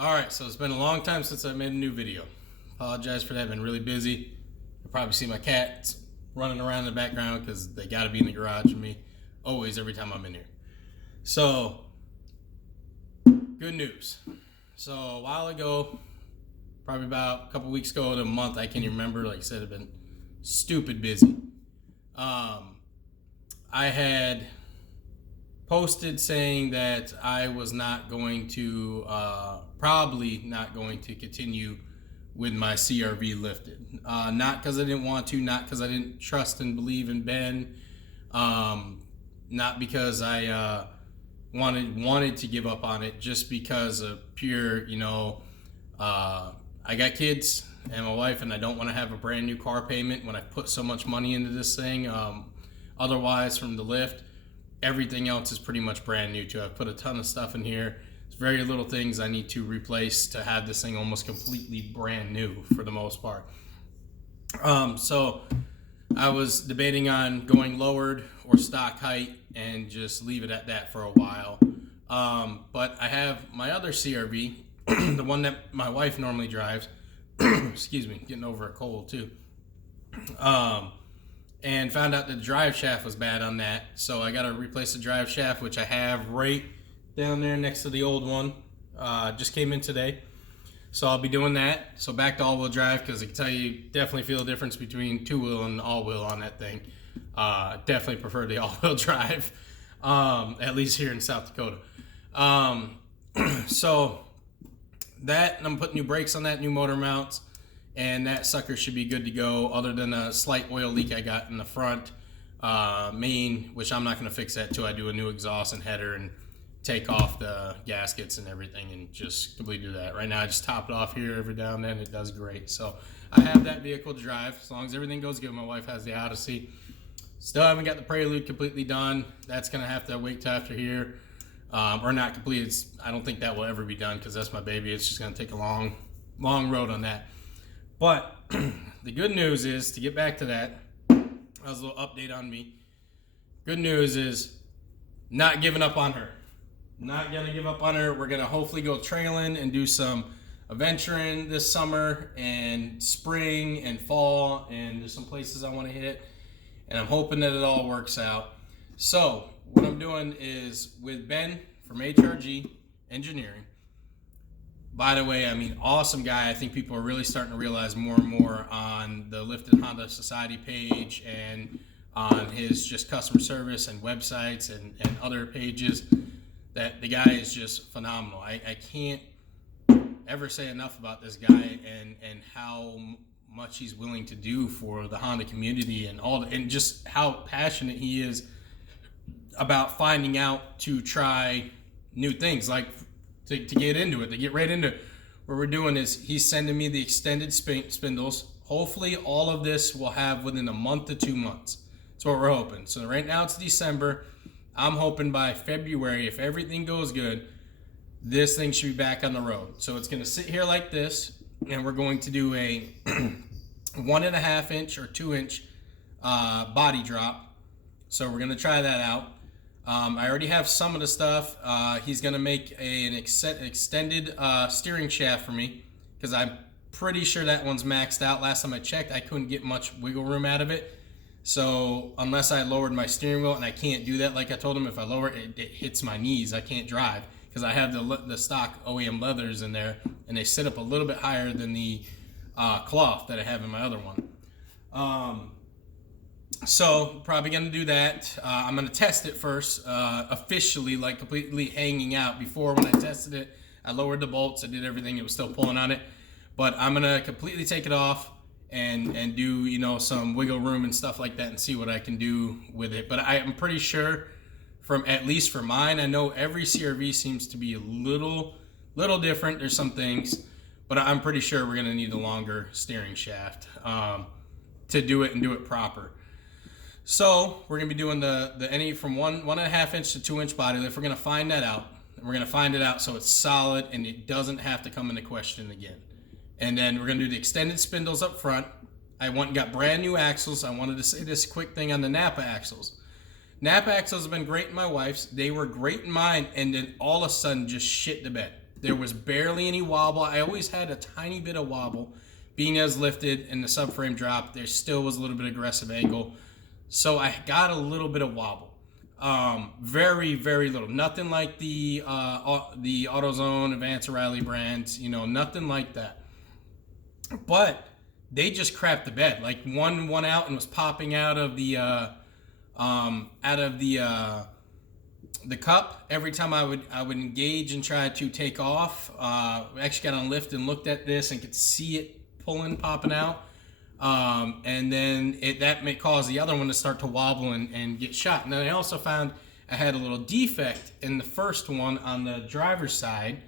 Alright, so it's been a long time since I made a new video. Apologize for that, I've been really busy. You'll probably see my cats running around in the background because they gotta be in the garage with me. Always, every time I'm in here. So, good news. So, a while ago, probably about a couple weeks ago to a month, I can't even remember. Like I said, I've been stupid busy. I had posted saying that I was not going to, probably not going to continue with my CRV lifted. Not because I didn't want to, not because I didn't trust and believe in Ben, not because I wanted to give up on it, just because of pure, I got kids and my wife, and I don't want to have a brand new car payment when I put so much money into this thing. Otherwise, from the lift, everything else is pretty much brand new too. I've put a ton of stuff in here. There's very little things I need to replace to have this thing almost completely brand new for the most part. So I was debating on going lowered or stock height and just leave it at that for a while. But I have my other CRV, the one that my wife normally drives. Excuse me, getting over a cold too. And found out the drive shaft was bad on that. So I got to replace the drive shaft, which I have right down there next to the old one. Just came in today. So I'll be doing that. So back to all-wheel drive, because I can tell you, definitely feel the difference between two-wheel and all-wheel on that thing. Definitely prefer the all-wheel drive, at least here in South Dakota. So that, and I'm putting new brakes on that, new motor mounts. And that sucker should be good to go, other than a slight oil leak I got in the front main, which I'm not going to fix that till I do a new exhaust and header and take off the gaskets and everything and just completely do that. Right now I just top it off here every now and then. It does great. So I have that vehicle to drive as long as everything goes good. My wife has the Odyssey. Still haven't got the Prelude completely done. That's going to have to wait till after here. Or not completed. I don't think that will ever be done because that's my baby. It's just going to take a long road on that. But the good news is, to get back to that, that was a little update on me. Good news is not giving up on her. Not going to give up on her. We're going to hopefully go trailing and do some adventuring this summer and spring and fall. And there's some places I want to hit. And I'm hoping that it all works out. So what I'm doing is with Ben from HRG Engineering. By the way, I mean, awesome guy. I think people are really starting to realize more and more on the Lifted Honda Society page and on his just customer service and websites and other pages that the guy is just phenomenal. I can't ever say enough about this guy and how much he's willing to do for the Honda community and just how passionate he is about finding out to try new things, like to get into it, to get right into it. What we're doing is he's sending me the extended spindles. Hopefully all of this will have within a month to 2 months. That's what we're hoping. So right now it's December. I'm hoping by February, if everything goes good, this thing should be back on the road. So it's going to sit here like this, and we're going to do a 1.5 inch or 2 inch body drop. So we're going to try that out. I already have some of the stuff. He's going to make an extended steering shaft for me because I'm pretty sure that one's maxed out. Last time I checked, I couldn't get much wiggle room out of it. So unless I lowered my steering wheel, and I can't do that, like I told him, if I lower it, it hits my knees. I can't drive because I have the stock OEM leathers in there, and they sit up a little bit higher than the cloth that I have in my other one. So probably going to do that. I'm going to test it first, officially, like completely hanging out. Before, when I tested it, I lowered the bolts, I did everything, it was still pulling on it. But I'm going to completely take it off and do, some wiggle room and stuff like that and see what I can do with it. But I'm pretty sure, at least for mine, I know every CRV seems to be a little different. There's some things, but I'm pretty sure we're going to need a longer steering shaft to do it and do it proper. So we're going to be doing the any from 1.5 inch to 2 inch body lift. We're going to find that out. And we're going to find it out so it's solid and it doesn't have to come into question again. And then we're going to do the extended spindles up front. I went and got brand new axles. I wanted to say this quick thing on the Napa axles. Napa axles have been great in my wife's. They were great in mine, and then all of a sudden just shit the bed. There was barely any wobble. I always had a tiny bit of wobble. Being as lifted and the subframe dropped, there still was a little bit of aggressive angle. So I got a little bit of wobble. Very, very little. Nothing like the AutoZone, Advanced O'Reilly brands, you know, nothing like that. But they just crapped the bed. Like one went out and was popping out of the cup every time I would engage and try to take off. I actually got on lift and looked at this and could see it popping out. And then that may cause the other one to start to wobble and get shot. And then I also found I had a little defect in the first one on the driver's side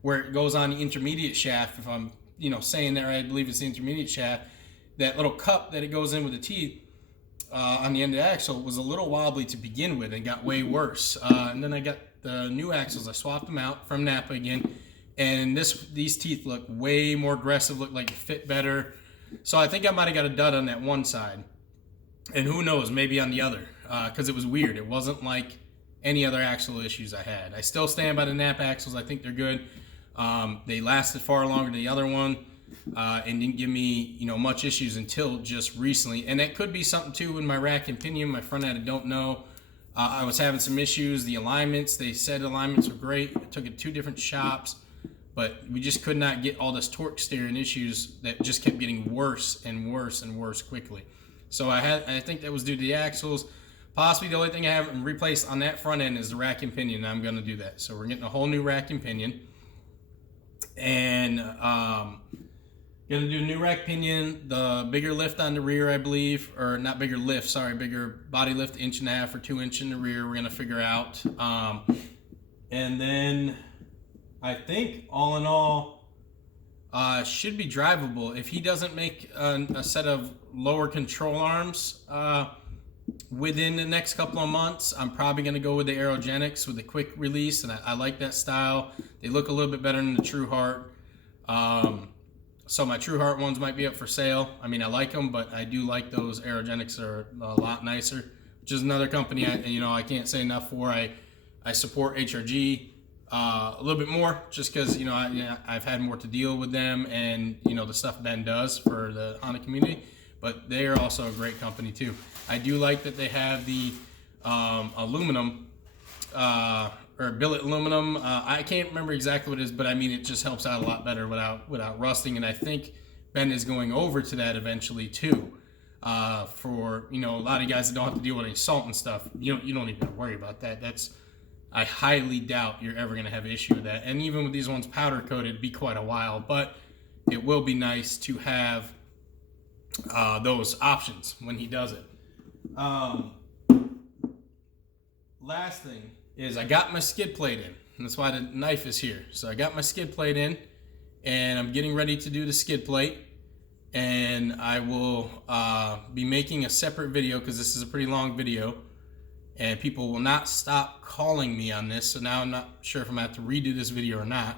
where it goes on the intermediate shaft. If I'm, you know, saying that right, I believe it's the intermediate shaft. That little cup that it goes in with the teeth on the end of the axle was a little wobbly to begin with and got way worse. And then I got the new axles. I swapped them out from Napa again. And these teeth look way more aggressive, look like it fit better. So I think I might have got a dud on that one side. And who knows, maybe on the other, because it was weird. It wasn't like any other axle issues I had. I still stand by the Napa axles. I think they're good. They lasted far longer than the other one and didn't give me, you know, much issues until just recently. And that could be something too in my rack and pinion. My front end, I don't know. I was having some issues. The alignments, they said alignments were great. I took it to 2 different shops. But we just could not get all this torque steering issues that just kept getting worse and worse and worse quickly. So I think that was due to the axles. Possibly the only thing I haven't replaced on that front end is the rack and pinion. I'm going to do that. So we're getting a whole new rack and pinion. And going to do a new rack pinion, the bigger lift on the rear, I believe. Or not bigger lift, sorry, bigger body lift, 1.5 or 2 inch in the rear. We're going to figure out. And then I think all in all, should be drivable. If he doesn't make a set of lower control arms within the next couple of months, I'm probably going to go with the Aerogenics with the quick release, and I like that style. They look a little bit better than the True Heart. So my True Heart ones might be up for sale. I mean, I like them, but I do like those. Aerogenics are a lot nicer, which is another company I can't say enough for. I support HRG. A little bit more just because, you know, I've had more to deal with them and, you know, the stuff Ben does for the Honda community, but they are also a great company too. I do like that they have the aluminum or billet aluminum. I can't remember exactly what it is, but I mean, it just helps out a lot better without rusting. And I think Ben is going over to that eventually too. For, you know, a lot of guys that don't have to deal with any salt and stuff, you don't even worry about that. I highly doubt you're ever going to have an issue with that. And even with these ones powder coated, it'd be quite a while. But it will be nice to have those options when he does it. Last thing is I got my skid plate in. And that's why the knife is here. So I got my skid plate in. And I'm getting ready to do the skid plate. And I will be making a separate video because this is a pretty long video. And people will not stop calling me on this, so now I'm not sure if I'm going to have to redo this video or not.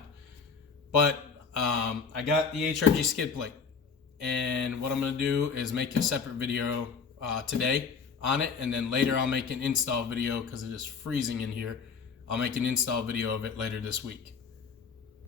But I got the HRG skid plate, and what I'm going to do is make a separate video today on it, and then later I'll make an install video because it is freezing in here. I'll make an install video of it later this week.